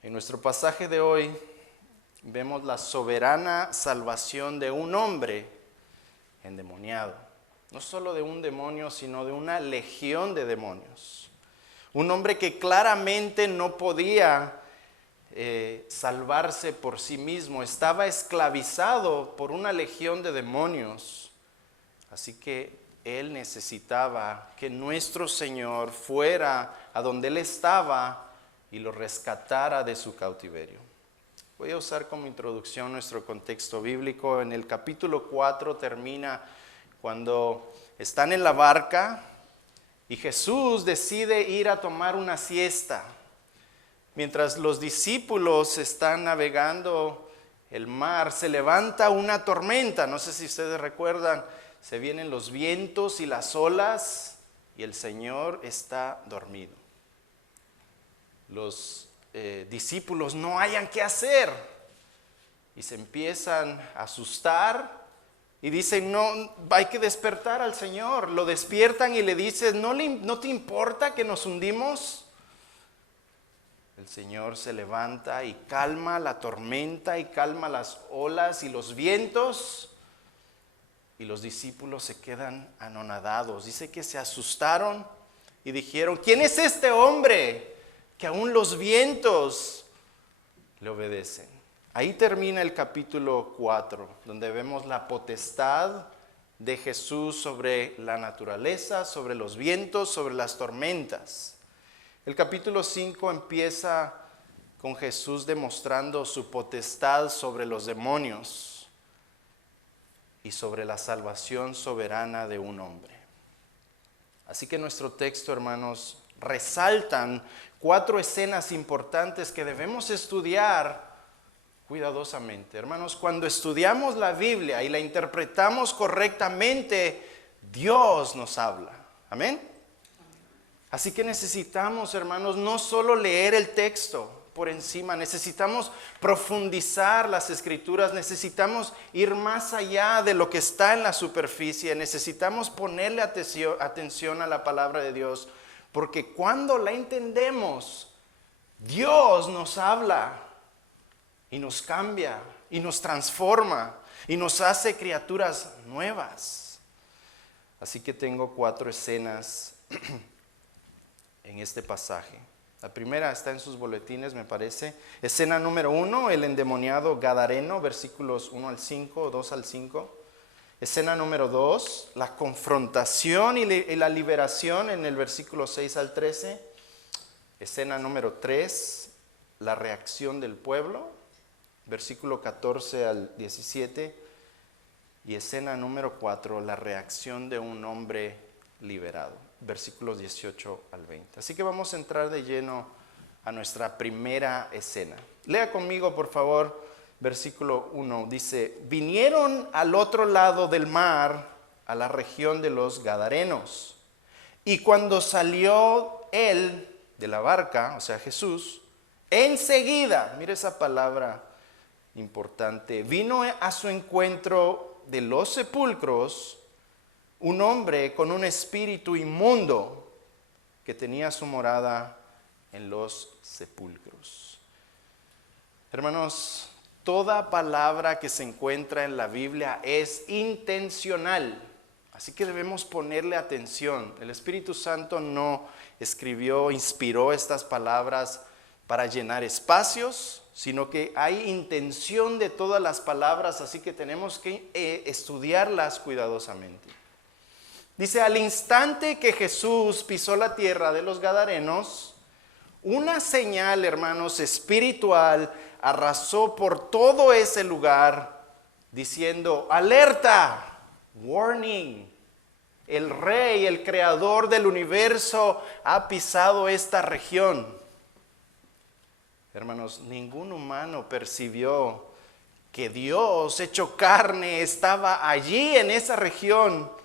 En nuestro pasaje de hoy vemos la soberana salvación de un hombre endemoniado. No solo de un demonio, sino de una legión de demonios. Un hombre que claramente no podía salvarse por sí mismo. Estaba esclavizado por una legión de demonios. Así que él necesitaba que nuestro Señor fuera a donde él estaba y lo rescatara de su cautiverio. Voy a usar como introducción nuestro contexto bíblico. En el capítulo 4 termina cuando están en la barca y Jesús decide ir a tomar una siesta. Mientras los discípulos están navegando el mar, se levanta una tormenta. No sé si ustedes recuerdan, se vienen los vientos y las olas y el Señor está dormido. Los discípulos no hayan qué hacer y se empiezan a asustar y dicen, no, hay que despertar al Señor. Lo despiertan y le dicen, ¿no te importa que nos hundimos? El Señor se levanta y calma la tormenta y calma las olas y los vientos, y los discípulos se quedan anonadados. Dice que se asustaron y dijeron, ¿quién es este hombre que aún los vientos le obedecen? Ahí termina el capítulo 4, donde vemos la potestad de Jesús sobre la naturaleza, sobre los vientos, sobre las tormentas. El capítulo 5 empieza con Jesús demostrando su potestad sobre los demonios y sobre la salvación soberana de un hombre. Así que nuestro texto, hermanos, resaltan 4 escenas importantes que debemos estudiar cuidadosamente. Hermanos, cuando estudiamos la Biblia y la interpretamos correctamente, Dios nos habla. Amén. Así que necesitamos, hermanos, no solo leer el texto por encima, necesitamos profundizar las escrituras, necesitamos ir más allá de lo que está en la superficie, necesitamos ponerle atención a la palabra de Dios, porque cuando la entendemos, Dios nos habla y nos cambia y nos transforma y nos hace criaturas nuevas. Así que tengo 4 escenas en este pasaje. La primera está en sus boletines, me parece. Escena número 1, el endemoniado gadareno, versículos 1 al 5, 2 al 5. Escena número 2, la confrontación y la liberación en el versículo 6 al 13. Escena número 3, la reacción del pueblo, versículo 14 al 17. Y escena número 4, la reacción de un hombre liberado, versículos 18 al 20. Así que vamos a entrar de lleno a nuestra primera escena. Lea conmigo, por favor, versículo 1. Dice, vinieron al otro lado del mar, a la región de los Gadarenos. Y cuando salió él de la barca, o sea Jesús, enseguida, mire esa palabra importante, vino a su encuentro de los sepulcros un hombre con un espíritu inmundo que tenía su morada en los sepulcros. Hermanos, toda palabra que se encuentra en la Biblia es intencional, así que debemos ponerle atención. El Espíritu Santo no inspiró estas palabras para llenar espacios, sino que hay intención de todas las palabras, así que tenemos que estudiarlas cuidadosamente. Dice, al instante que Jesús pisó la tierra de los Gadarenos, una señal, hermanos, espiritual arrasó por todo ese lugar, diciendo, alerta, warning, el Rey, el Creador del universo ha pisado esta región. Hermanos, ningún humano percibió que Dios hecho carne estaba allí en esa región,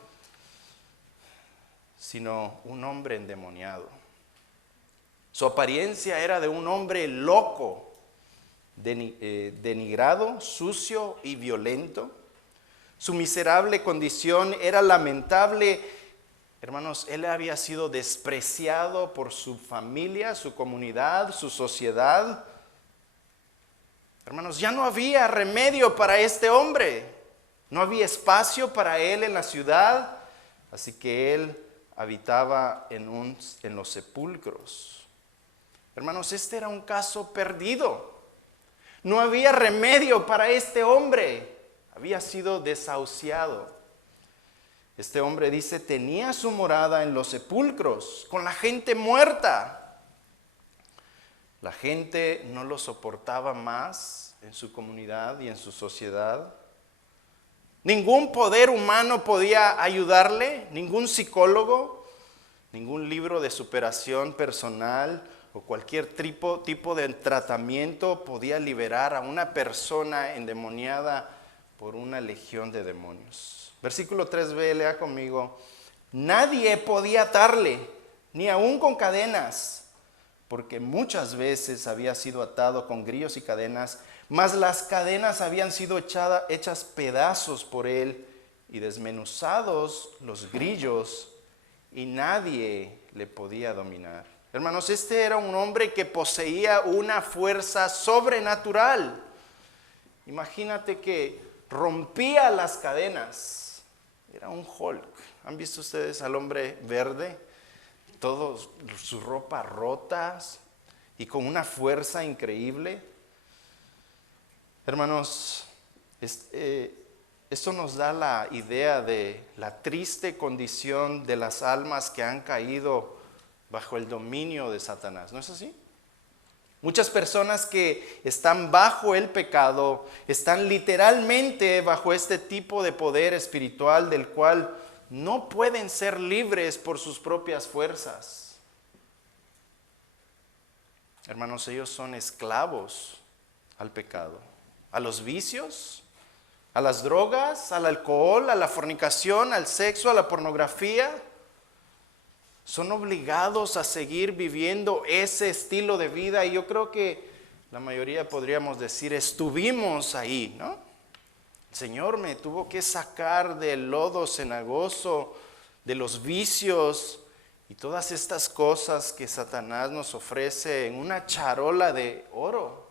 sino un hombre endemoniado. Su apariencia era de un hombre loco, denigrado, sucio y violento. Su miserable condición era lamentable. Hermanos, él había sido despreciado por su familia, su comunidad, su sociedad. Hermanos, ya no había remedio para este hombre. No había espacio para él en la ciudad, así que él habitaba en los sepulcros. Hermanos, este era un caso perdido. No había remedio para este hombre. Había sido desahuciado. Este hombre dice, tenía su morada en los sepulcros, con la gente muerta. La gente no lo soportaba más en su comunidad y en su sociedad. Ningún poder humano podía ayudarle, ningún psicólogo, ningún libro de superación personal o cualquier tipo de tratamiento podía liberar a una persona endemoniada por una legión de demonios. Versículo 3b, lea conmigo. Nadie podía atarle, ni aun con cadenas, porque muchas veces había sido atado con grillos y cadenas, mas las cadenas habían sido hechas pedazos por él y desmenuzados los grillos, y nadie le podía dominar. Hermanos, este era un hombre que poseía una fuerza sobrenatural. Imagínate que rompía las cadenas. Era un Hulk. ¿Han visto ustedes al hombre verde? Toda su ropa rotas y con una fuerza increíble. Hermanos, esto nos da la idea de la triste condición de las almas que han caído bajo el dominio de Satanás. ¿No es así? Muchas personas que están bajo el pecado están literalmente bajo este tipo de poder espiritual del cual no pueden ser libres por sus propias fuerzas. Hermanos, ellos son esclavos al pecado, a los vicios, a las drogas, al alcohol, a la fornicación, al sexo, a la pornografía. Son obligados a seguir viviendo ese estilo de vida, y yo creo que la mayoría podríamos decir, estuvimos ahí, ¿no? El Señor me tuvo que sacar del lodo cenagoso, de los vicios y todas estas cosas que Satanás nos ofrece en una charola de oro.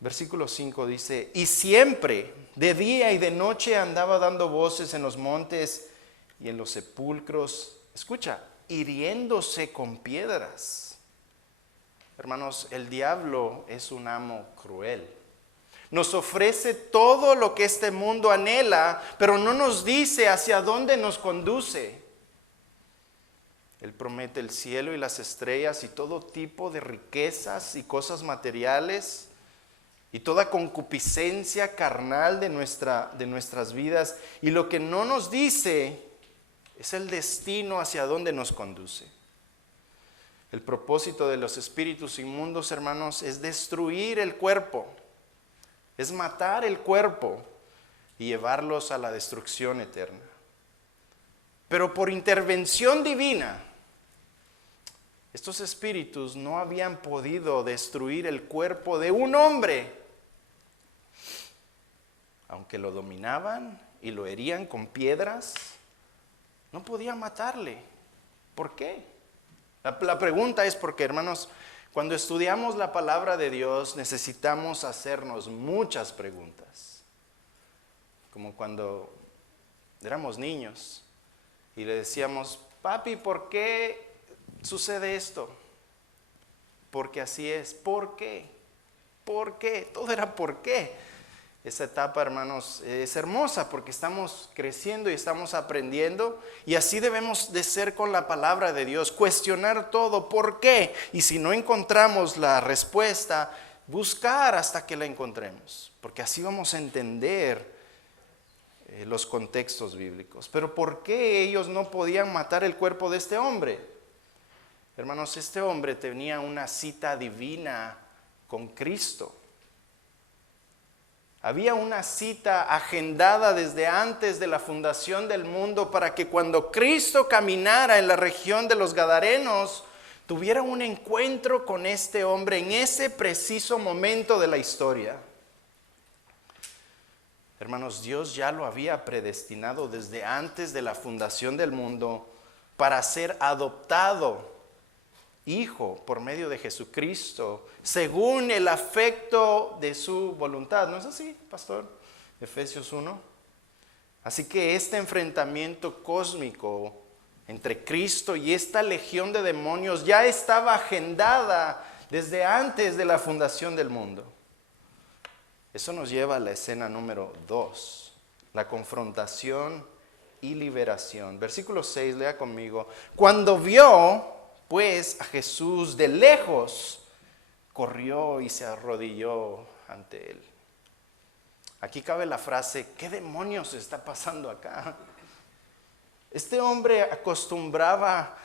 Versículo 5 dice, y siempre, de día y de noche, andaba dando voces en los montes y en los sepulcros, escucha, hiriéndose con piedras. Hermanos, el diablo es un amo cruel. Nos ofrece todo lo que este mundo anhela, pero no nos dice hacia dónde nos conduce. Él promete el cielo y las estrellas y todo tipo de riquezas y cosas materiales y toda concupiscencia carnal de nuestras vidas. Y lo que no nos dice es el destino hacia dónde nos conduce. El propósito de los espíritus inmundos, hermanos, es destruir el cuerpo. Es matar el cuerpo y llevarlos a la destrucción eterna. Pero por intervención divina, estos espíritus no habían podido destruir el cuerpo de un hombre. Aunque lo dominaban y lo herían con piedras, no podían matarle. ¿Por qué? La pregunta es porque, hermanos, cuando estudiamos la palabra de Dios necesitamos hacernos muchas preguntas. Como cuando éramos niños y le decíamos, papi, ¿por qué sucede esto? Porque así es. ¿Por qué? ¿Por qué? Todo era ¿por qué? Esa etapa, hermanos, es hermosa porque estamos creciendo y estamos aprendiendo, y así debemos de ser con la palabra de Dios, cuestionar todo, ¿por qué? Y si no encontramos la respuesta, buscar hasta que la encontremos, porque así vamos a entender los contextos bíblicos. Pero ¿por qué ellos no podían matar el cuerpo de este hombre? Hermanos, este hombre tenía una cita divina con Cristo. Había una cita agendada desde antes de la fundación del mundo para que cuando Cristo caminara en la región de los Gadarenos, tuviera un encuentro con este hombre en ese preciso momento de la historia. Hermanos, Dios ya lo había predestinado desde antes de la fundación del mundo para ser adoptado Hijo por medio de Jesucristo, según el afecto de su voluntad. ¿No es así, pastor? Efesios 1. Así que este enfrentamiento cósmico entre Cristo y esta legión de demonios ya estaba agendada desde antes de la fundación del mundo. Eso nos lleva a la escena número 2, la confrontación y liberación. Versículo 6, lea conmigo. Cuando vio pues a Jesús de lejos, corrió y se arrodilló ante él. Aquí cabe la frase, ¿qué demonios está pasando acá? Este hombre acostumbraba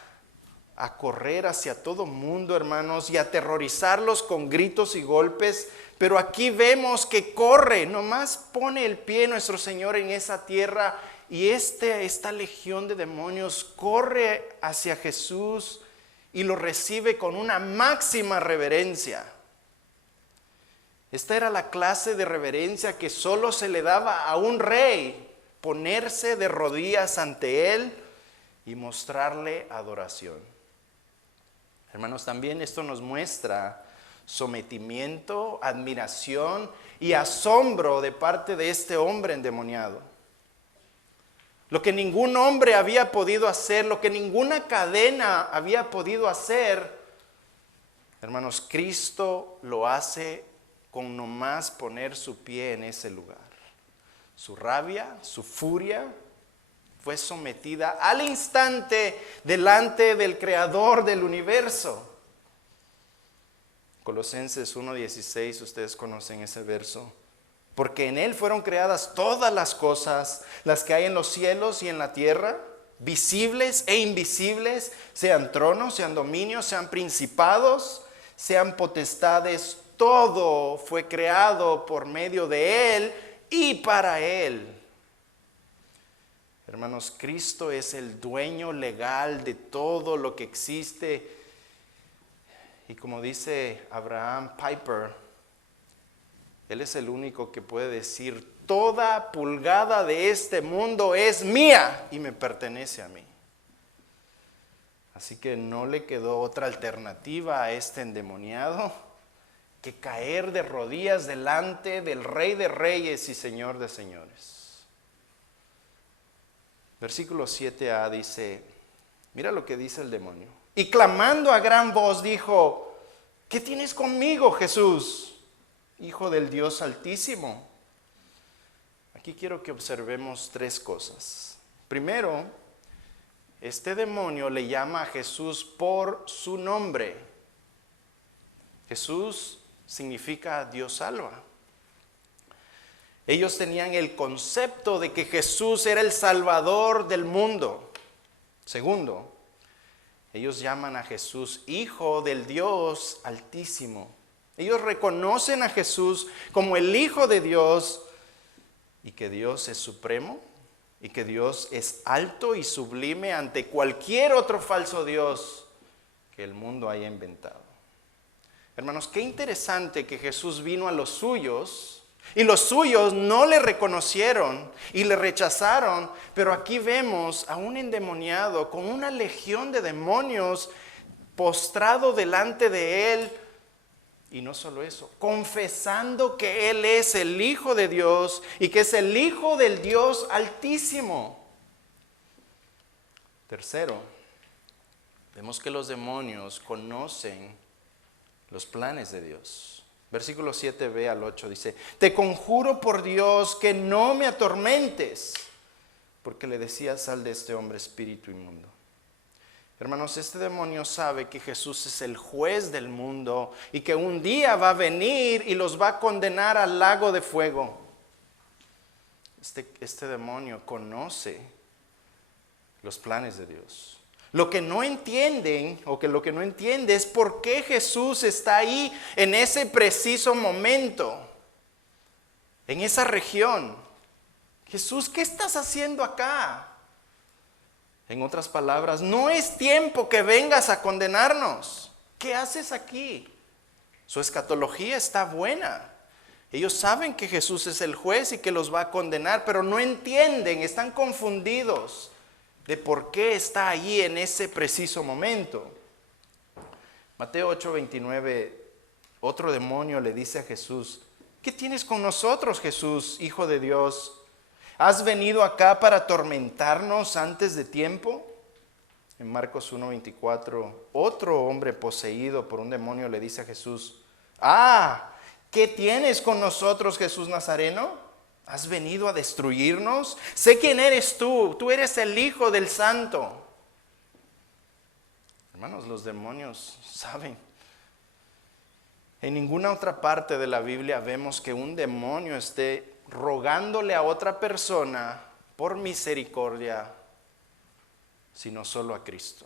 a correr hacia todo mundo, hermanos, y aterrorizarlos con gritos y golpes, pero aquí vemos que corre, nomás pone el pie nuestro Señor en esa tierra y esta legión de demonios corre hacia Jesús y lo recibe con una máxima reverencia. Esta era la clase de reverencia que solo se le daba a un rey, ponerse de rodillas ante él y mostrarle adoración. Hermanos, también esto nos muestra sometimiento, admiración y asombro de parte de este hombre endemoniado. Lo que ningún hombre había podido hacer, lo que ninguna cadena había podido hacer, hermanos, Cristo lo hace con nomás poner su pie en ese lugar. Su rabia, su furia fue sometida al instante delante del Creador del universo. Colosenses 1:16, ustedes conocen ese verso. Porque en Él fueron creadas todas las cosas, las que hay en los cielos y en la tierra, visibles e invisibles, sean tronos, sean dominios, sean principados, sean potestades, todo fue creado por medio de Él y para Él. Hermanos, Cristo es el dueño legal de todo lo que existe. Y como dice Abraham Piper, Él es el único que puede decir, toda pulgada de este mundo es mía y me pertenece a mí. Así que no le quedó otra alternativa a este endemoniado que caer de rodillas delante del Rey de Reyes y Señor de Señores. Versículo 7a dice, mira lo que dice el demonio. Y clamando a gran voz dijo, ¿qué tienes conmigo, Jesús, Hijo del Dios Altísimo? Aquí quiero que observemos tres cosas. Primero, este demonio le llama a Jesús por su nombre. Jesús significa Dios salva. Ellos tenían el concepto de que Jesús era el Salvador del mundo. Segundo, ellos llaman a Jesús Hijo del Dios Altísimo. Ellos reconocen a Jesús como el Hijo de Dios y que Dios es supremo y que Dios es alto y sublime ante cualquier otro falso Dios que el mundo haya inventado. Hermanos, qué interesante que Jesús vino a los suyos y los suyos no le reconocieron y le rechazaron, pero aquí vemos a un endemoniado con una legión de demonios postrado delante de él. Y no solo eso, confesando que Él es el Hijo de Dios y que es el Hijo del Dios Altísimo. Tercero, vemos que los demonios conocen los planes de Dios. Versículo 7b al 8 dice, te conjuro por Dios que no me atormentes, porque le decía, sal de este hombre espíritu inmundo. Hermanos, este demonio sabe que Jesús es el juez del mundo y que un día va a venir y los va a condenar al lago de fuego. Este demonio conoce los planes de Dios. Lo que no entienden lo que no entiende es por qué Jesús está ahí en ese preciso momento, en esa región. Jesús, ¿qué estás haciendo acá? En otras palabras, no es tiempo que vengas a condenarnos. ¿Qué haces aquí? Su escatología está buena. Ellos saben que Jesús es el juez y que los va a condenar, pero no entienden, están confundidos de por qué está allí en ese preciso momento. Mateo 8:29, otro demonio le dice a Jesús: ¿qué tienes con nosotros, Jesús, Hijo de Dios? ¿Has venido acá para atormentarnos antes de tiempo? En Marcos 1:24, otro hombre poseído por un demonio le dice a Jesús: ¿qué tienes con nosotros, Jesús Nazareno? ¿Has venido a destruirnos? Sé quién eres tú eres el Hijo del Santo. Hermanos, los demonios saben. En ninguna otra parte de la Biblia vemos que un demonio esté rogándole a otra persona por misericordia, sino solo a Cristo.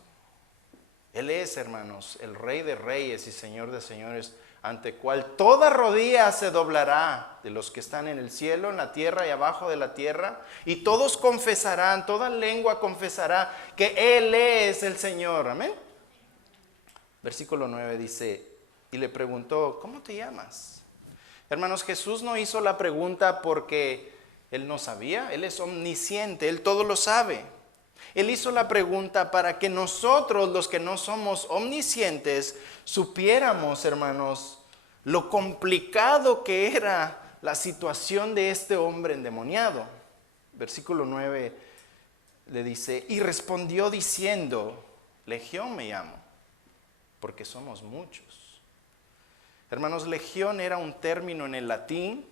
Él es, hermanos, el Rey de Reyes y Señor de Señores, ante cual toda rodilla se doblará, de los que están en el cielo, en la tierra y abajo de la tierra, y todos confesarán, toda lengua confesará que Él es el Señor. Amén. Versículo 9 dice: y le preguntó: ¿cómo te llamas? Hermanos, Jesús no hizo la pregunta porque Él no sabía. Él es omnisciente, Él todo lo sabe. Él hizo la pregunta para que nosotros, los que no somos omniscientes, supiéramos, hermanos, lo complicado que era la situación de este hombre endemoniado. Versículo 9 le dice: y respondió diciendo: Legión me llamo, porque somos muchos. Hermanos, legión era un término en el latín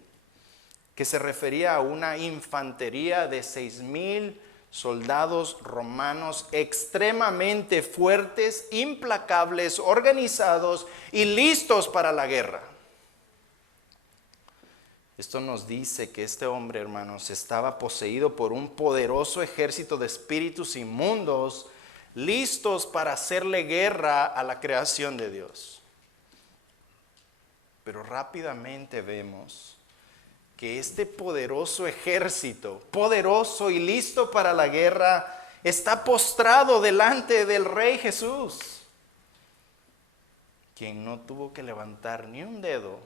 que se refería a una infantería de 6,000 soldados romanos extremadamente fuertes, implacables, organizados y listos para la guerra. Esto nos dice que este hombre, hermanos, estaba poseído por un poderoso ejército de espíritus inmundos, listos para hacerle guerra a la creación de Dios. Pero rápidamente vemos que este poderoso ejército, poderoso y listo para la guerra, está postrado delante del Rey Jesús, quien no tuvo que levantar ni un dedo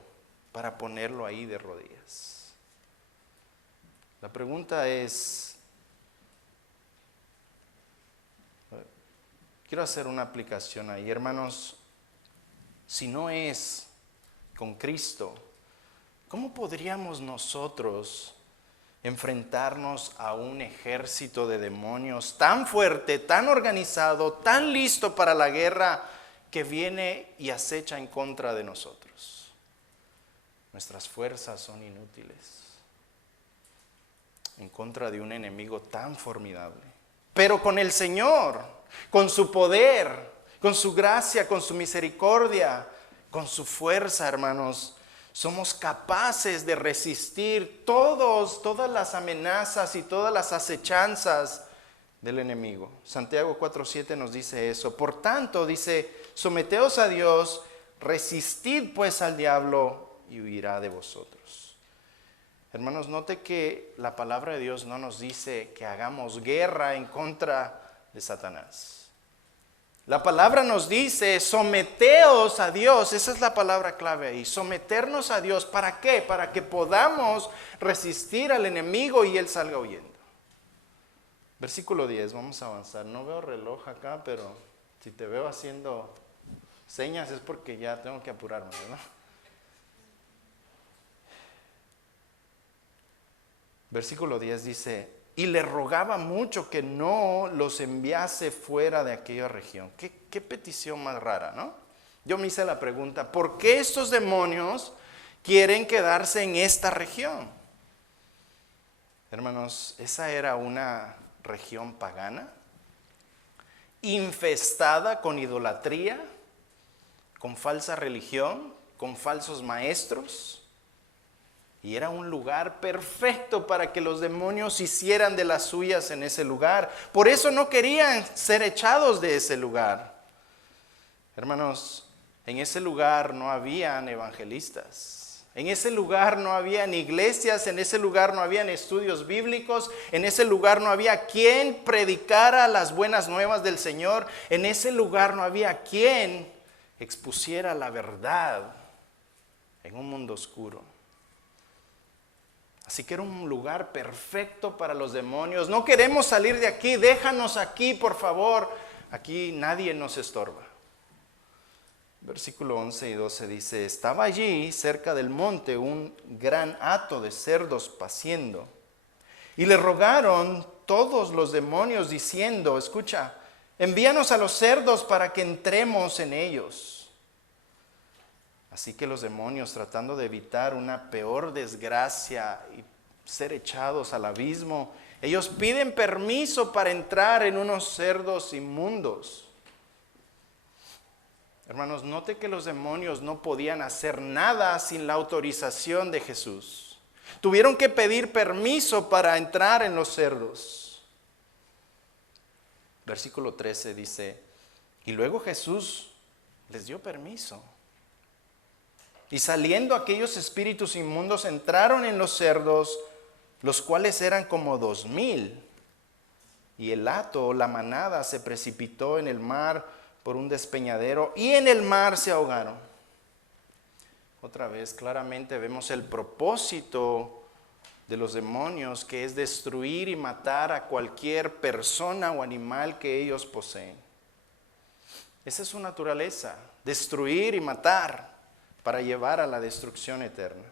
para ponerlo ahí de rodillas. La pregunta es, quiero hacer una aplicación ahí, hermanos. Si no es con Cristo, ¿cómo podríamos nosotros enfrentarnos a un ejército de demonios tan fuerte, tan organizado, tan listo para la guerra, que viene y acecha en contra de nosotros? Nuestras fuerzas son inútiles en contra de un enemigo tan formidable. Pero con el Señor, con su poder, con su gracia, con su misericordia, con su fuerza, hermanos, somos capaces de resistir todas las amenazas y todas las acechanzas del enemigo. Santiago 4:7 nos dice eso. Por tanto, dice: someteos a Dios, resistid pues al diablo y huirá de vosotros. Hermanos, note que la palabra de Dios no nos dice que hagamos guerra en contra de Satanás. La palabra nos dice: someteos a Dios. Esa es la palabra clave ahí, someternos a Dios. ¿Para qué? Para que podamos resistir al enemigo y él salga huyendo. Versículo 10, vamos a avanzar. No veo reloj acá, pero si te veo haciendo señas es porque ya tengo que apurarme, ¿verdad? Versículo 10 dice: y le rogaba mucho que no los enviase fuera de aquella región. ¿Qué petición más rara, ¿no? Yo me hice la pregunta: ¿por qué estos demonios quieren quedarse en esta región? Hermanos, esa era una región pagana, infestada con idolatría, con falsa religión, con falsos maestros. Y era un lugar perfecto para que los demonios hicieran de las suyas en ese lugar. Por eso no querían ser echados de ese lugar. Hermanos, en ese lugar no habían evangelistas. En ese lugar no habían iglesias. En ese lugar no habían estudios bíblicos. En ese lugar no había quien predicara las buenas nuevas del Señor. En ese lugar no había quien expusiera la verdad en un mundo oscuro. Así que era un lugar perfecto para los demonios. No queremos salir de aquí, déjanos aquí, por favor. Aquí nadie nos estorba. Versículo 11 y 12 dice, estaba allí cerca del monte un gran hato de cerdos paciendo. Y le rogaron todos los demonios diciendo, escucha, envíanos a los cerdos para que entremos en ellos. Así que los demonios, tratando de evitar una peor desgracia y ser echados al abismo, ellos piden permiso para entrar en unos cerdos inmundos. Hermanos, note que los demonios no podían hacer nada sin la autorización de Jesús. Tuvieron que pedir permiso para entrar en los cerdos. Versículo 13 dice, y luego Jesús les dio permiso. Y saliendo aquellos espíritus inmundos entraron en los cerdos, los cuales eran como 2,000. Y el hato, la manada, se precipitó en el mar por un despeñadero y en el mar se ahogaron. Otra vez, claramente vemos el propósito de los demonios, que es destruir y matar a cualquier persona o animal que ellos poseen. Esa es su naturaleza, destruir y matar para llevar a la destrucción eterna.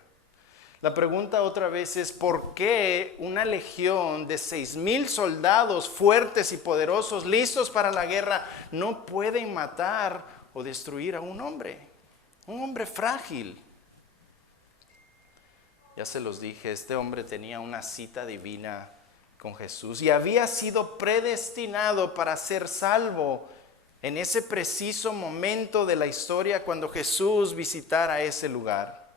La pregunta otra vez es, ¿por qué una legión de 6,000 soldados fuertes y poderosos, listos para la guerra, no pueden matar o destruir a un hombre? Un hombre frágil. Ya se los dije, este hombre tenía una cita divina con Jesús y había sido predestinado para ser salvo en ese preciso momento de la historia cuando Jesús visitara ese lugar.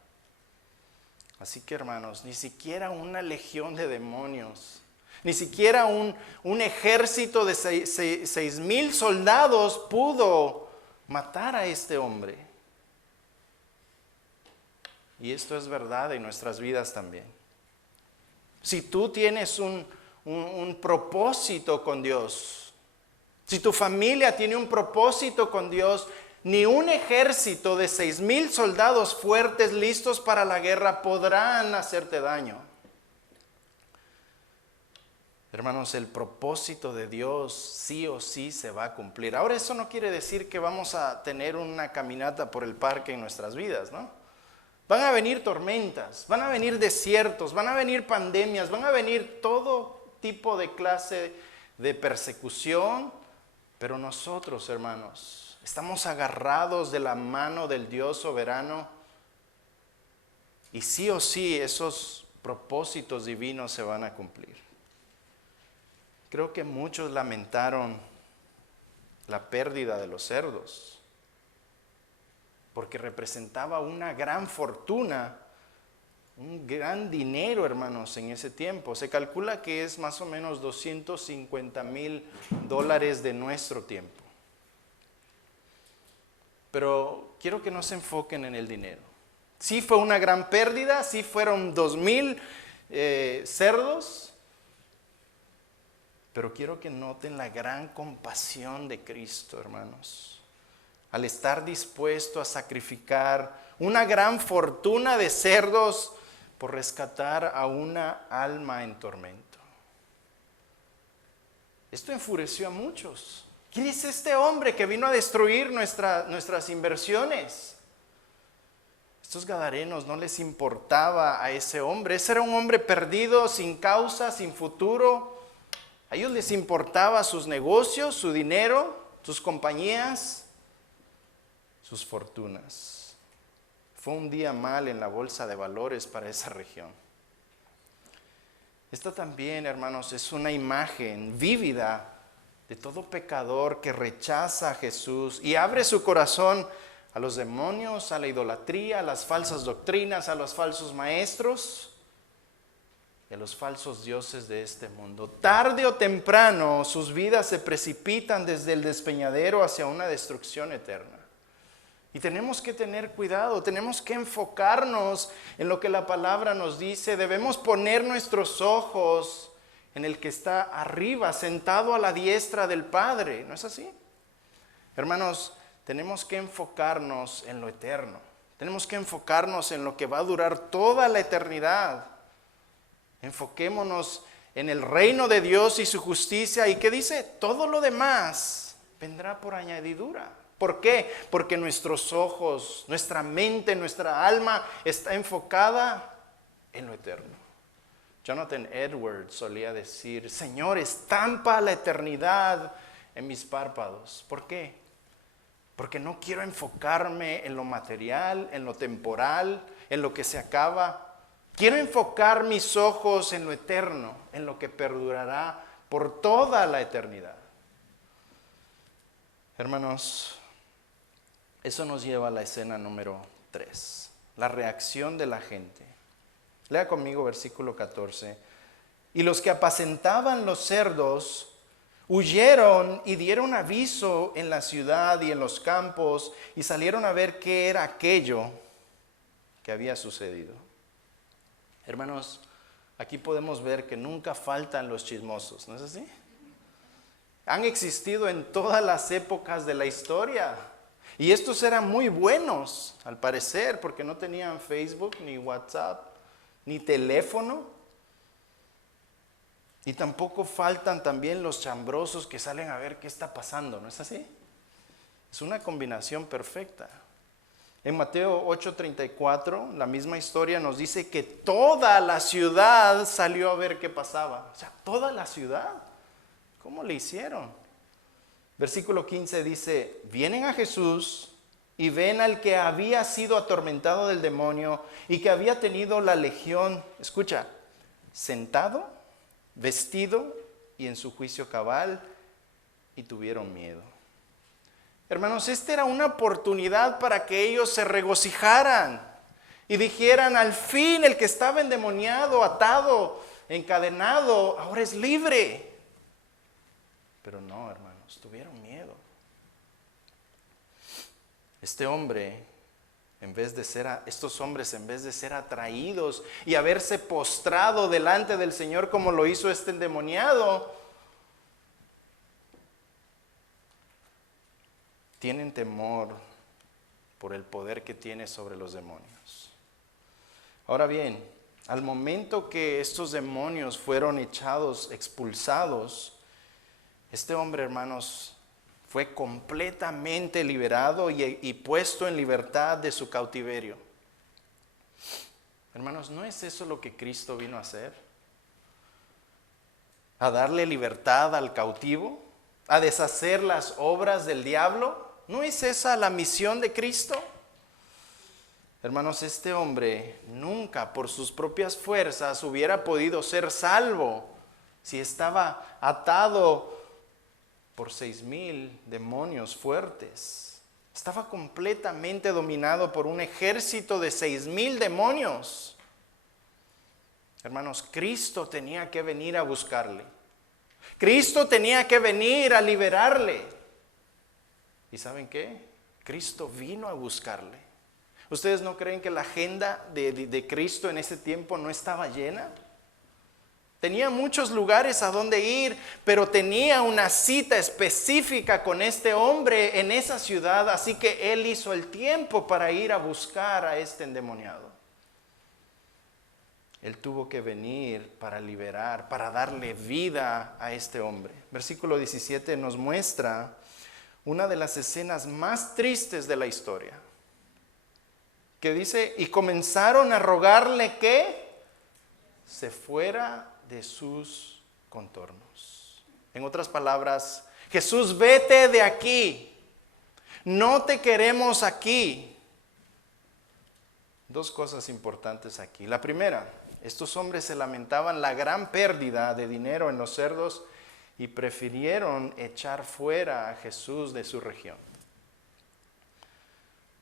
Así que, hermanos, ni siquiera una legión de demonios, ni siquiera un ejército de 6,000 soldados pudo matar a este hombre. Y esto es verdad en nuestras vidas también. Si tú tienes un propósito con Dios, si tu familia tiene un propósito con Dios, ni un ejército de 6,000 soldados fuertes listos para la guerra podrán hacerte daño. Hermanos, el propósito de Dios sí o sí se va a cumplir. Ahora, eso no quiere decir que vamos a tener una caminata por el parque en nuestras vidas, ¿no? Van a venir tormentas, van a venir desiertos, van a venir pandemias, van a venir todo tipo de clase de persecución, pero nosotros, hermanos, estamos agarrados de la mano del Dios soberano y sí o sí esos propósitos divinos se van a cumplir. Creo que muchos lamentaron la pérdida de los cerdos porque representaba una gran fortuna, un gran dinero, hermanos, en ese tiempo. Se calcula que es más o menos $250,000 de nuestro tiempo. Pero quiero que no se enfoquen en el dinero. Sí fue una gran pérdida, sí fueron 2,000 cerdos, pero quiero que noten la gran compasión de Cristo, hermanos, al estar dispuesto a sacrificar una gran fortuna de cerdos por rescatar a una alma en tormento. Esto enfureció a muchos. ¿Quién es este hombre que vino a destruir nuestras inversiones? Estos gadarenos no les importaba a ese hombre. Ese era un hombre perdido, sin causa, sin futuro. A ellos les importaba sus negocios, su dinero, sus compañías, sus fortunas. Fue un día mal en la bolsa de valores para esa región. Esta también, hermanos, es una imagen vívida de todo pecador que rechaza a Jesús y abre su corazón a los demonios, a la idolatría, a las falsas doctrinas, a los falsos maestros y a los falsos dioses de este mundo. Tarde o temprano sus vidas se precipitan desde el despeñadero hacia una destrucción eterna. Y tenemos que tener cuidado, tenemos que enfocarnos en lo que la palabra nos dice. Debemos poner nuestros ojos en el que está arriba, sentado a la diestra del Padre. ¿No es así? Hermanos, tenemos que enfocarnos en lo eterno. Tenemos que enfocarnos en lo que va a durar toda la eternidad. Enfoquémonos en el reino de Dios y su justicia. ¿Y qué dice? Todo lo demás vendrá por añadidura. ¿Por qué? Porque nuestros ojos, nuestra mente, nuestra alma está enfocada en lo eterno. Jonathan Edwards solía decir: Señor, estampa la eternidad en mis párpados. ¿Por qué? Porque no quiero enfocarme en lo material, en lo temporal, en lo que se acaba. Quiero enfocar mis ojos en lo eterno, en lo que perdurará por toda la eternidad. Hermanos, eso nos lleva a la escena número 3, la reacción de la gente. Lea conmigo versículo 14. Y los que apacentaban los cerdos huyeron y dieron aviso en la ciudad y en los campos y salieron a ver qué era aquello que había sucedido. Hermanos, aquí podemos ver que nunca faltan los chismosos, ¿no es así? Han existido en todas las épocas de la historia. Y estos eran muy buenos, al parecer, porque no tenían Facebook, ni WhatsApp, ni teléfono. Y tampoco faltan también los chambrosos que salen a ver qué está pasando, ¿no es así? Es una combinación perfecta. En Mateo 8:34, la misma historia nos dice que toda la ciudad salió a ver qué pasaba. O sea, toda la ciudad. ¿Cómo le hicieron? Versículo 15 dice: vienen a Jesús y ven al que había sido atormentado del demonio y que había tenido la legión, escucha, sentado, vestido y en su juicio cabal, y tuvieron miedo. Hermanos, esta era una oportunidad para que ellos se regocijaran y dijeran: al fin el que estaba endemoniado, atado, encadenado, ahora es libre. Pero no, hermanos, tuvieron miedo. Estos hombres, en vez de ser atraídos y haberse postrado delante del Señor como lo hizo este endemoniado, tienen temor por el poder que tiene sobre los demonios. Ahora bien, al momento que estos demonios fueron expulsados, este hombre, hermanos, fue completamente liberado y puesto en libertad de su cautiverio. Hermanos, ¿no es eso lo que Cristo vino a hacer? ¿A darle libertad al cautivo? ¿A deshacer las obras del diablo? ¿No es esa la misión de Cristo? Hermanos, este hombre nunca por sus propias fuerzas hubiera podido ser salvo si estaba atado por 6,000 demonios fuertes. Estaba completamente dominado por un ejército de 6,000 demonios. Hermanos, Cristo tenía que venir a buscarle. Cristo tenía que venir a liberarle. ¿Y saben qué? Cristo vino a buscarle. ¿Ustedes no creen que la agenda de Cristo en ese tiempo no estaba llena? Tenía muchos lugares a donde ir, pero tenía una cita específica con este hombre en esa ciudad, así que él hizo el tiempo para ir a buscar a este endemoniado. Él tuvo que venir para liberar, para darle vida a este hombre. Versículo 17 nos muestra una de las escenas más tristes de la historia, que dice: y comenzaron a rogarle que se fuera de sus contornos. En otras palabras, Jesús, vete de aquí, no te queremos aquí. Dos cosas importantes aquí. La primera, estos hombres se lamentaban la gran pérdida de dinero en los cerdos y prefirieron echar fuera a Jesús de su región.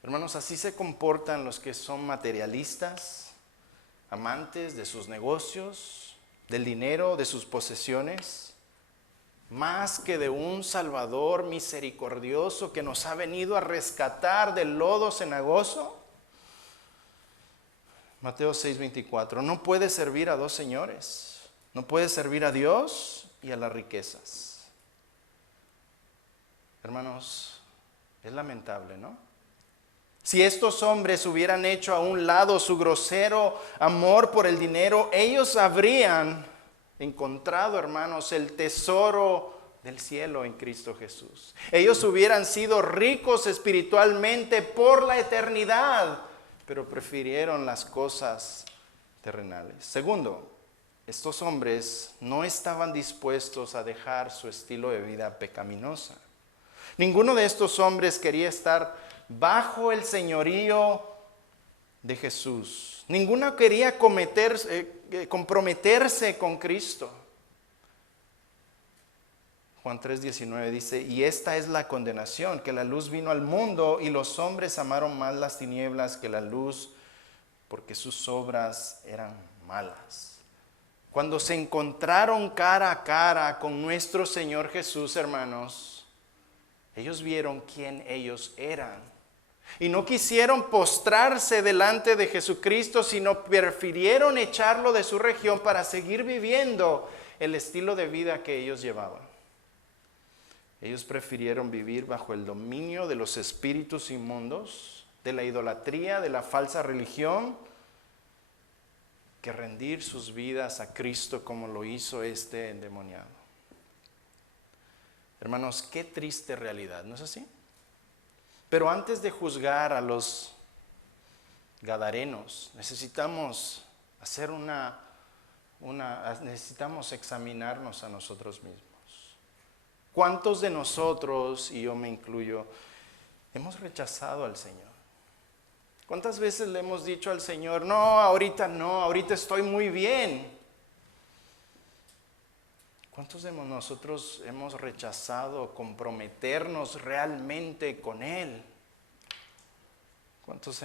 Hermanos, así se comportan los que son materialistas, amantes de sus negocios, del dinero, de sus posesiones, más que de un Salvador misericordioso que nos ha venido a rescatar del lodo cenagoso. Mateo 6:24, no puedes servir a dos señores, no puedes servir a Dios y a las riquezas. Hermanos, es lamentable, ¿no? Si estos hombres hubieran hecho a un lado su grosero amor por el dinero, ellos habrían encontrado, hermanos, el tesoro del cielo en Cristo Jesús. Ellos hubieran sido ricos espiritualmente por la eternidad, pero prefirieron las cosas terrenales. Segundo, estos hombres no estaban dispuestos a dejar su estilo de vida pecaminosa. Ninguno de estos hombres quería estar bajo el señorío de Jesús. Ninguno quería comprometerse con Cristo. Juan 3:19 dice, y esta es la condenación, que la luz vino al mundo y los hombres amaron más las tinieblas que la luz, porque sus obras eran malas. Cuando se encontraron cara a cara con nuestro Señor Jesús, hermanos, ellos vieron quién ellos eran. Y no quisieron postrarse delante de Jesucristo, sino prefirieron echarlo de su región para seguir viviendo el estilo de vida que ellos llevaban. Ellos prefirieron vivir bajo el dominio de los espíritus inmundos, de la idolatría, de la falsa religión, que rendir sus vidas a Cristo como lo hizo este endemoniado. Hermanos, qué triste realidad, ¿no es así? Pero antes de juzgar a los gadarenos, necesitamos hacer necesitamos examinarnos a nosotros mismos. ¿Cuántos de nosotros, y yo me incluyo, hemos rechazado al Señor? ¿Cuántas veces le hemos dicho al Señor, no, ahorita estoy muy bien? ¿Cuántos de nosotros hemos rechazado comprometernos realmente con Él? ¿Cuántos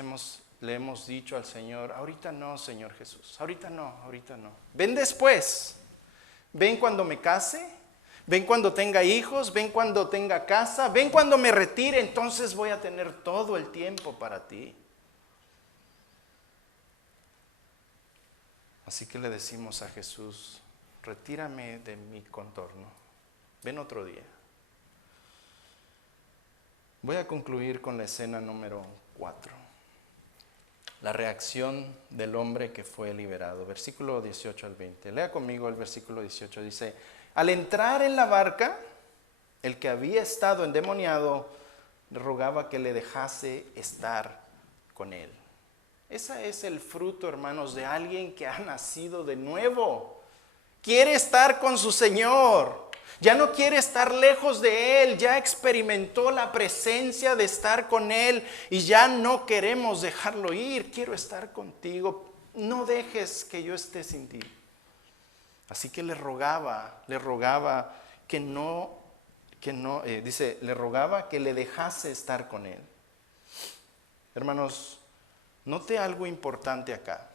le hemos dicho al Señor, ahorita no, Señor Jesús, ahorita no? Ven después, ven cuando me case, ven cuando tenga hijos, ven cuando tenga casa, ven cuando me retire, entonces voy a tener todo el tiempo para ti. Así que le decimos a Jesús, retírame de mi contorno, ven otro día. Voy a concluir con la escena número 4. La reacción del hombre que fue liberado. Versículo 18 al 20. Lea conmigo el versículo 18. Dice, al entrar en la barca, el que había estado endemoniado le rogaba que le dejase estar con él. Ese es el fruto, hermanos, de alguien que ha nacido de nuevo. Quiere estar con su Señor. Ya no quiere estar lejos de Él. Ya experimentó la presencia de estar con Él y ya no queremos dejarlo ir. Quiero estar contigo. No dejes que yo esté sin ti. Así que le rogaba le rogaba que le dejase estar con Él. Hermanos, note algo importante acá.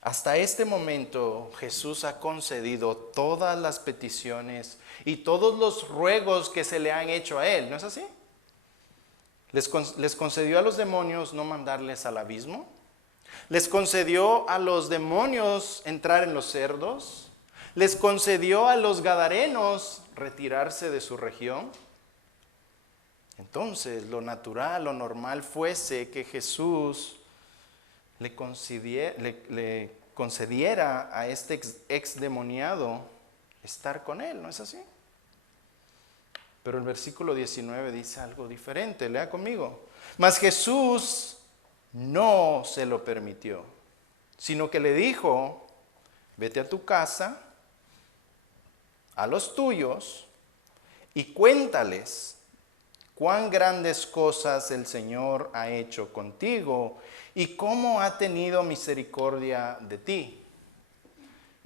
Hasta este momento Jesús ha concedido todas las peticiones y todos los ruegos que se le han hecho a Él, ¿no es así? Les concedió a los demonios no mandarles al abismo. Les concedió a los demonios entrar en los cerdos. Les concedió a los gadarenos retirarse de su región. Entonces, lo natural, lo normal fuese que Jesús le concediera a este ex demoniado estar con él, ¿no es así? Pero el versículo 19 dice algo diferente, lea conmigo. Mas Jesús no se lo permitió, sino que le dijo, vete a tu casa, a los tuyos, y cuéntales cuán grandes cosas el Señor ha hecho contigo y cómo ha tenido misericordia de ti.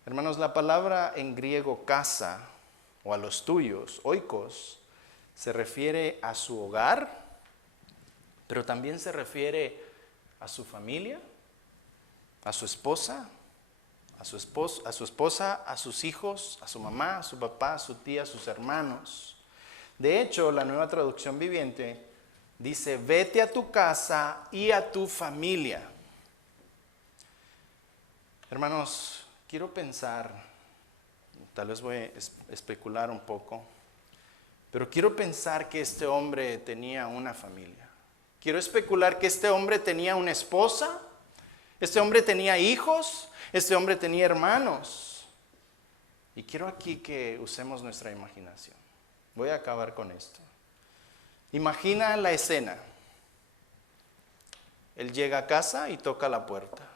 Hermanos, la palabra en griego casa o a los tuyos, oikos, se refiere a su hogar, pero también se refiere a su familia, a su esposa, a su esposa, a sus hijos, a su mamá, a su papá, a su tía, a sus hermanos. De hecho, la Nueva Traducción Viviente dice, vete a tu casa y a tu familia. Hermanos, quiero pensar, tal vez voy a especular un poco, pero quiero pensar que este hombre tenía una familia. Quiero especular que este hombre tenía una esposa, este hombre tenía hijos, este hombre tenía hermanos. Y quiero aquí que usemos nuestra imaginación. Voy a acabar con esto. Imagina la escena. Él llega a casa y toca la puerta.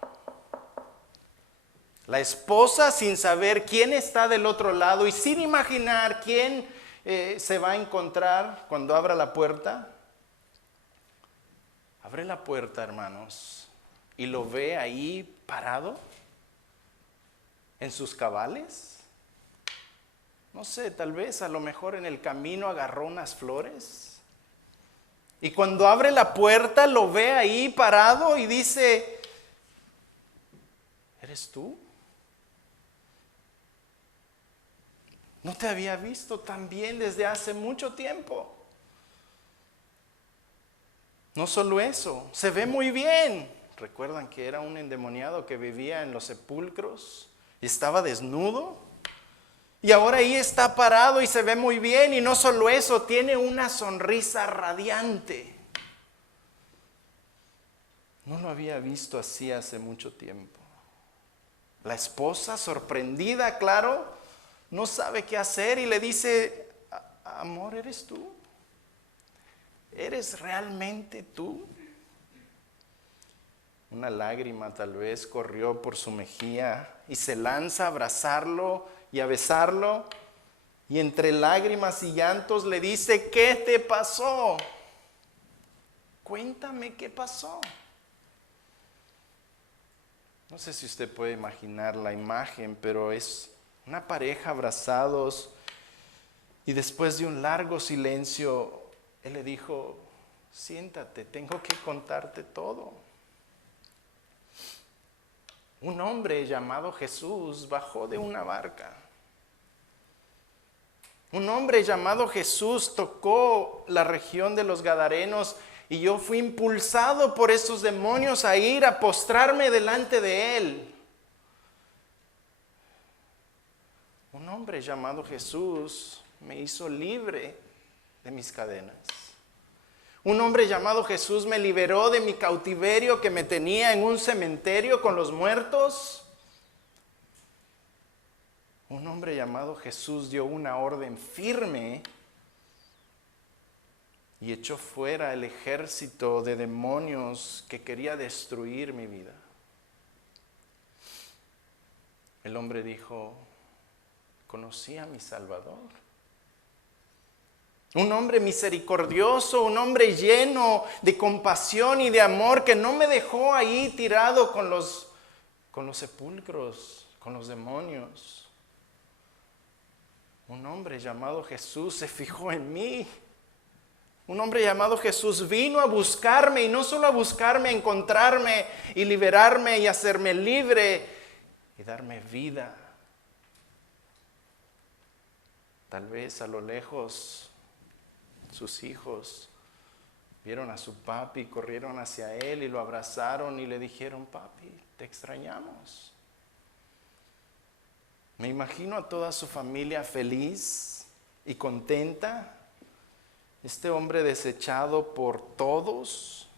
La esposa, sin saber quién está del otro lado y sin imaginar quién se va a encontrar cuando abra la puerta, abre la puerta, hermanos, y lo ve ahí parado en sus cabales. No sé, tal vez a lo mejor en el camino agarró unas flores. Y cuando abre la puerta lo ve ahí parado y dice, ¿eres tú? No te había visto tan bien desde hace mucho tiempo. No solo eso, se ve muy bien. ¿Recuerdan que era un endemoniado que vivía en los sepulcros y estaba desnudo? Y ahora ahí está parado y se ve muy bien. Y no solo eso, tiene una sonrisa radiante. No lo había visto así hace mucho tiempo. La esposa, sorprendida, claro, no sabe qué hacer y le dice, amor, ¿eres tú? ¿Eres realmente tú? Una lágrima tal vez corrió por su mejilla y se lanza a abrazarlo y a besarlo. Y entre lágrimas y llantos le dice, ¿qué te pasó? Cuéntame qué pasó. No sé si usted puede imaginar la imagen, pero es una pareja abrazados y después de un largo silencio, él le dijo, siéntate, tengo que contarte todo. Un hombre llamado Jesús bajó de una barca. Un hombre llamado Jesús tocó la región de los Gadarenos y yo fui impulsado por esos demonios a ir a postrarme delante de él. Un hombre llamado Jesús me hizo libre de mis cadenas. Un hombre llamado Jesús me liberó de mi cautiverio que me tenía en un cementerio con los muertos. Un hombre llamado Jesús dio una orden firme y echó fuera el ejército de demonios que quería destruir mi vida. El hombre dijo, conocí a mi Salvador. Un hombre misericordioso, un hombre lleno de compasión y de amor que no me dejó ahí tirado con los sepulcros, con los demonios. Un hombre llamado Jesús se fijó en mí. Un hombre llamado Jesús vino a buscarme y no solo a buscarme, a encontrarme y liberarme y hacerme libre y darme vida. Tal vez a lo lejos sus hijos vieron a su papi, corrieron hacia él y lo abrazaron y le dijeron, papi, te extrañamos. Me imagino a toda su familia feliz y contenta. Este hombre desechado por todos,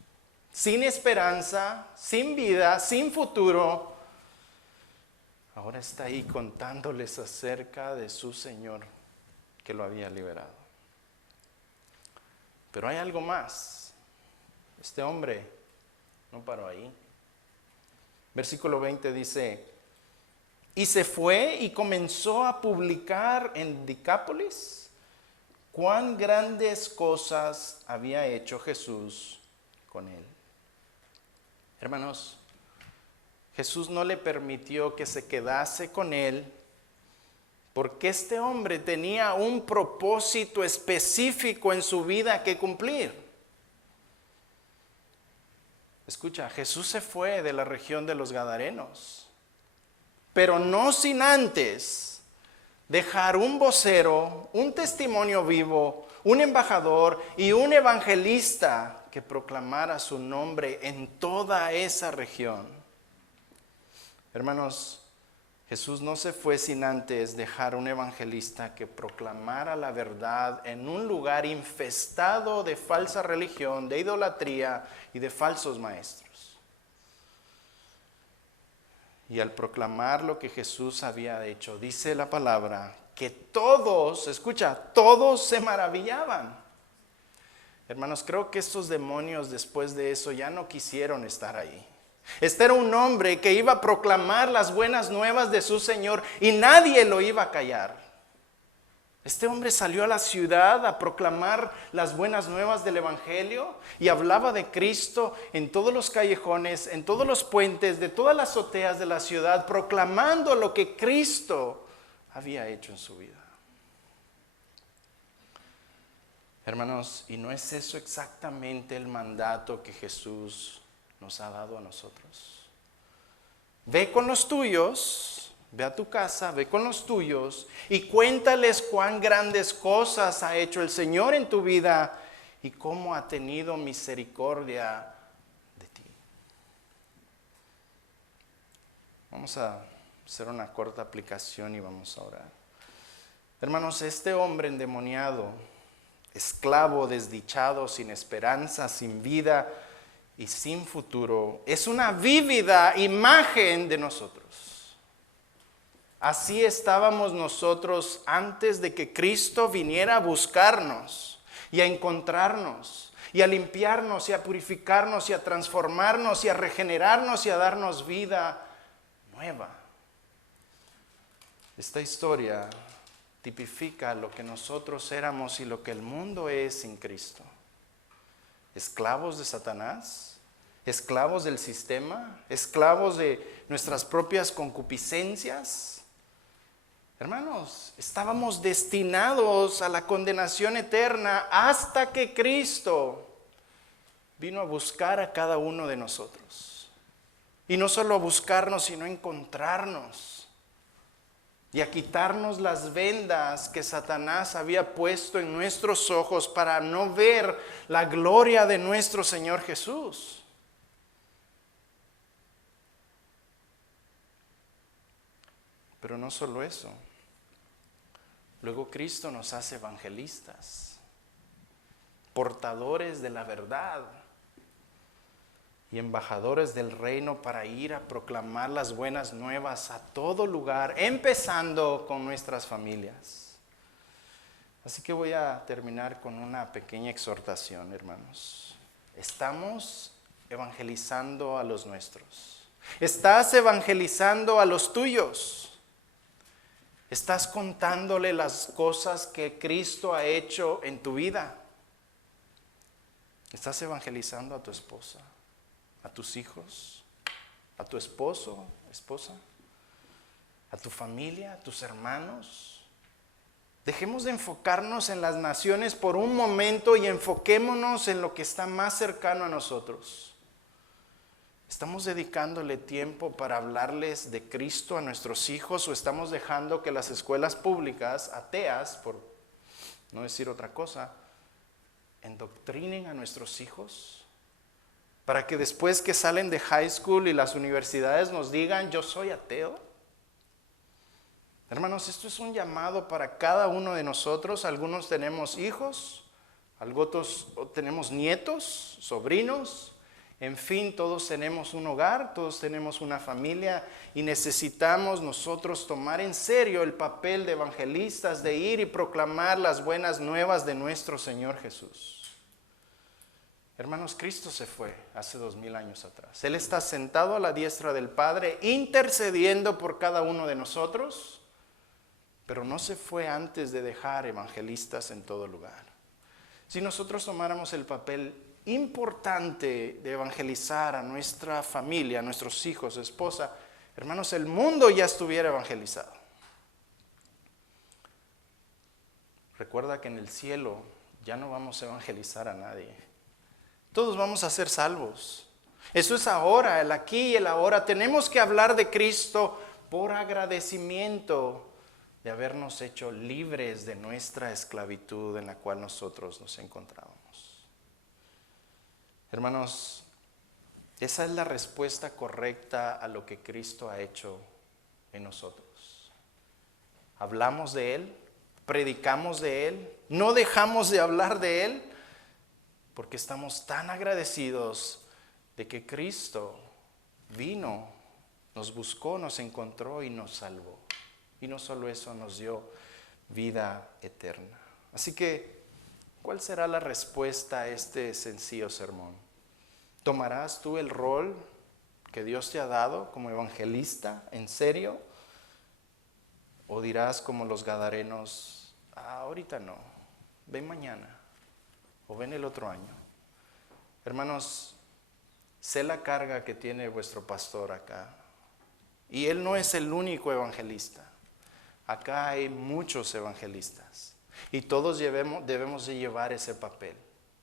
sin esperanza, sin vida, sin futuro, ahora está ahí contándoles acerca de su Señor que lo había liberado. Pero hay algo más. Este hombre no paró ahí. Versículo 20 dice, y se fue y comenzó a publicar en Decápolis cuán grandes cosas había hecho Jesús con él. Hermanos, Jesús no le permitió que se quedase con él porque este hombre tenía un propósito específico en su vida que cumplir. Escucha, Jesús se fue de la región de los Gadarenos, pero no sin antes dejar un vocero, un testimonio vivo, un embajador y un evangelista que proclamara su nombre en toda esa región. Hermanos, Jesús no se fue sin antes dejar un evangelista que proclamara la verdad en un lugar infestado de falsa religión, de idolatría y de falsos maestros. Y al proclamar lo que Jesús había hecho, dice la palabra, que todos, escucha, todos se maravillaban. Hermanos, creo que estos demonios después de eso ya no quisieron estar ahí. Este era un hombre que iba a proclamar las buenas nuevas de su Señor y nadie lo iba a callar. Este hombre salió a la ciudad a proclamar las buenas nuevas del Evangelio y hablaba de Cristo en todos los callejones, en todos los puentes, de todas las azoteas de la ciudad, proclamando lo que Cristo había hecho en su vida. Hermanos, ¿y no es eso exactamente el mandato que Jesús nos ha dado a nosotros? Ve con los tuyos, ve a tu casa, ve con los tuyos y cuéntales cuán grandes cosas ha hecho el Señor en tu vida y cómo ha tenido misericordia de ti. Vamos a hacer una corta aplicación y vamos a orar. Hermanos, este hombre endemoniado, esclavo, desdichado, sin esperanza, sin vida y sin futuro, es una vívida imagen de nosotros. Así estábamos nosotros antes de que Cristo viniera a buscarnos y a encontrarnos y a limpiarnos y a purificarnos y a transformarnos y a regenerarnos y a darnos vida nueva. Esta historia tipifica lo que nosotros éramos y lo que el mundo es sin Cristo. Esclavos de Satanás, esclavos del sistema, esclavos de nuestras propias concupiscencias. Hermanos, estábamos destinados a la condenación eterna hasta que Cristo vino a buscar a cada uno de nosotros. Y no solo a buscarnos, sino a encontrarnos y a quitarnos las vendas que Satanás había puesto en nuestros ojos para no ver la gloria de nuestro Señor Jesús. Pero no solo eso. Luego Cristo nos hace evangelistas, portadores de la verdad y embajadores del reino para ir a proclamar las buenas nuevas a todo lugar, empezando con nuestras familias. Así que voy a terminar con una pequeña exhortación, hermanos. Estamos evangelizando a los nuestros. Estás evangelizando a los tuyos. ¿Estás contándole las cosas que Cristo ha hecho en tu vida? ¿Estás evangelizando a tu esposa, a tus hijos, a tu esposo, esposa, a tu familia, a tus hermanos? Dejemos de enfocarnos en las naciones por un momento y enfoquémonos en lo que está más cercano a nosotros. ¿Estamos dedicándole tiempo para hablarles de Cristo a nuestros hijos o estamos dejando que las escuelas públicas, ateas, por no decir otra cosa, endoctrinen a nuestros hijos? Para que después que salen de high school y las universidades nos digan, yo soy ateo. Hermanos, esto es un llamado para cada uno de nosotros. Algunos tenemos hijos, algunos tenemos nietos, sobrinos. En fin, todos tenemos un hogar, todos tenemos una familia y necesitamos nosotros tomar en serio el papel de evangelistas, de ir y proclamar las buenas nuevas de nuestro Señor Jesús. Hermanos, Cristo se fue hace 2000 años atrás. Él está sentado a la diestra del Padre, intercediendo por cada uno de nosotros, pero no se fue antes de dejar evangelistas en todo lugar. Si nosotros tomáramos el papel importante de evangelizar a nuestra familia, a nuestros hijos, esposa, hermanos, el mundo ya estuviera evangelizado. Recuerda que en el cielo ya no vamos a evangelizar a nadie. Todos vamos a ser salvos. Eso es ahora, el aquí y el ahora. Tenemos que hablar de Cristo por agradecimiento de habernos hecho libres de nuestra esclavitud en la cual nosotros nos encontrábamos. Hermanos, esa es la respuesta correcta a lo que Cristo ha hecho en nosotros. Hablamos de Él, predicamos de Él, no dejamos de hablar de Él, porque estamos tan agradecidos de que Cristo vino nos buscó, nos encontró y nos salvó. Y no solo eso, nos dio vida eterna. Así que, ¿cuál será la respuesta a este sencillo sermón? ¿Tomarás tú el rol que Dios te ha dado como evangelista en serio? ¿O dirás como los gadarenos, ahorita no, ven mañana o ven el otro año? Hermanos, sé la carga que tiene vuestro pastor acá. Y él no es el único evangelista. Acá hay muchos evangelistas. Y todos debemos de llevar ese papel.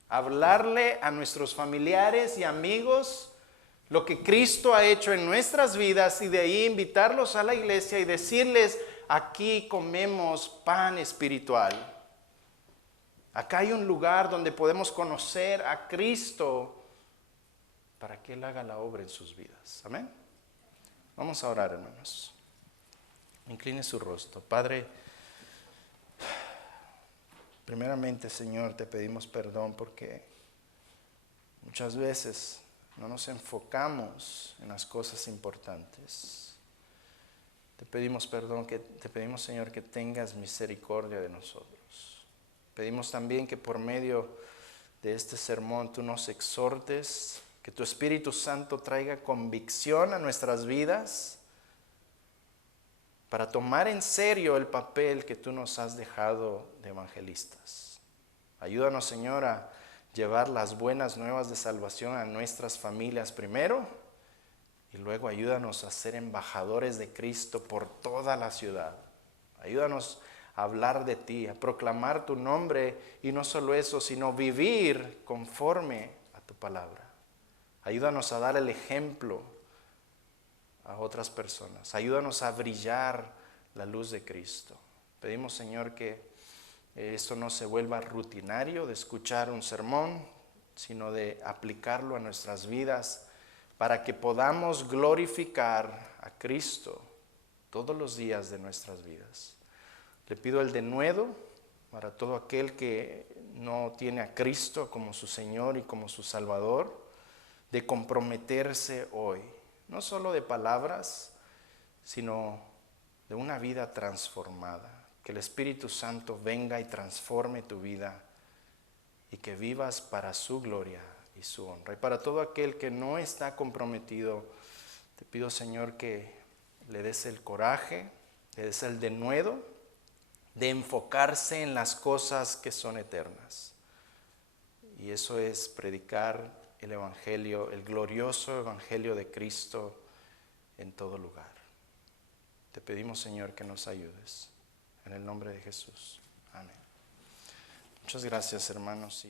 Hablarle a nuestros familiares y amigos lo que Cristo ha hecho en nuestras vidas y de ahí invitarlos a la iglesia y decirles, aquí comemos pan espiritual. Acá hay un lugar donde podemos conocer a Cristo para que Él haga la obra en sus vidas. Amén. Vamos a orar, hermanos. Incline su rostro. Padre, primeramente, Señor, te pedimos perdón porque muchas veces no nos enfocamos en las cosas importantes. Te pedimos perdón, te pedimos, Señor, que tengas misericordia de nosotros. Pedimos también que por medio de este sermón tú nos exhortes, que tu Espíritu Santo traiga convicción a nuestras vidas para tomar en serio el papel que tú nos has dejado de evangelistas. Ayúdanos, Señor, a llevar las buenas nuevas de salvación a nuestras familias primero y luego ayúdanos a ser embajadores de Cristo por toda la ciudad. Ayúdanos a hablar de ti, a proclamar tu nombre y no solo eso, sino vivir conforme a tu palabra. Ayúdanos a dar el ejemplo a otras personas. Ayúdanos a brillar la luz de Cristo. Pedimos, Señor, que esto no se vuelva rutinario de escuchar un sermón, sino de aplicarlo a nuestras vidas para que podamos glorificar a Cristo todos los días de nuestras vidas. Le pido el denuedo para todo aquel que no tiene a Cristo como su Señor y como su Salvador, de comprometerse hoy, no solo de palabras, sino de una vida transformada. Que el Espíritu Santo venga y transforme tu vida y que vivas para su gloria y su honra. Y para todo aquel que no está comprometido, te pido, Señor, que le des el coraje, le des el denuedo de enfocarse en las cosas que son eternas. Y eso es predicar el Evangelio, el glorioso Evangelio de Cristo en todo lugar. Te pedimos, Señor, que nos ayudes. En el nombre de Jesús. Amén. Muchas gracias, hermanos.